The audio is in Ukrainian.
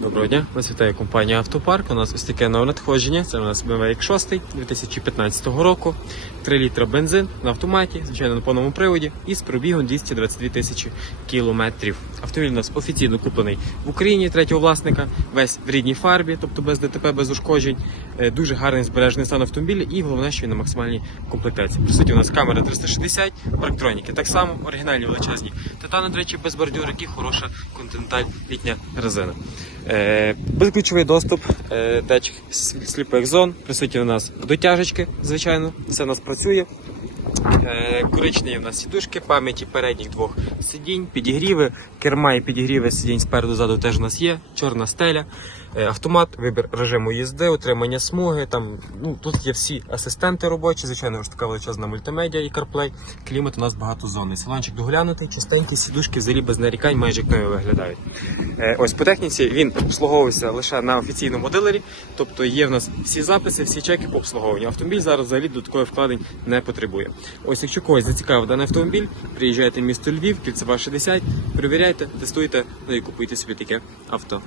Доброго дня, вас вітає компанія Автопарк. У нас ось таке нове надходження. Це у нас BMW X6 2015 року. 3 літра бензин на автоматі, звичайно, на повному приводі, і з пробігом 222 тисячі кілометрів. Автомобіль у нас офіційно куплений в Україні третього власника, весь в рідній фарбі, тобто без ДТП, без ушкоджень. Е, Дуже гарний збережений стан автомобіля і головне, що він на максимальній комплектації. Присутні у нас камера 360, парктроніки так само, оригінальні величезні. Титани, до речі, без бордюрики, хороша континенталь літня резина. Е, безключовий доступ, е, датчик сліпих зон, присутні у нас дотяжечки, звичайно, все у нас працює. Е, Коричневі у нас сідушки, пам'яті передніх двох сидінь, підігріви, керма і підігріви сидінь спереду ззаду теж у нас є, чорна стеля, е, автомат, вибір режиму їзди, утримання смуги. Там, ну, тут є всі асистенти робочі, звичайно ж така величезна мультимедіа і CarPlay. Клімат у нас багатозонний. Салончик доглянутий, чистенькі сідушки, взагалі без нарікань, майже як нові виглядають. Е, Ось по техніці він обслуговується лише на офіційному дилері, тобто є в нас всі записи, всі чеки по обслуговуванню. Автомобіль зараз взагалі додаткових вкладень не потребує. Ось якщо когось зацікавив даний автомобіль, приїжджайте в місто Львів, кільцева 60, перевіряйте, тестуйте, ну і купуйте собі таке авто.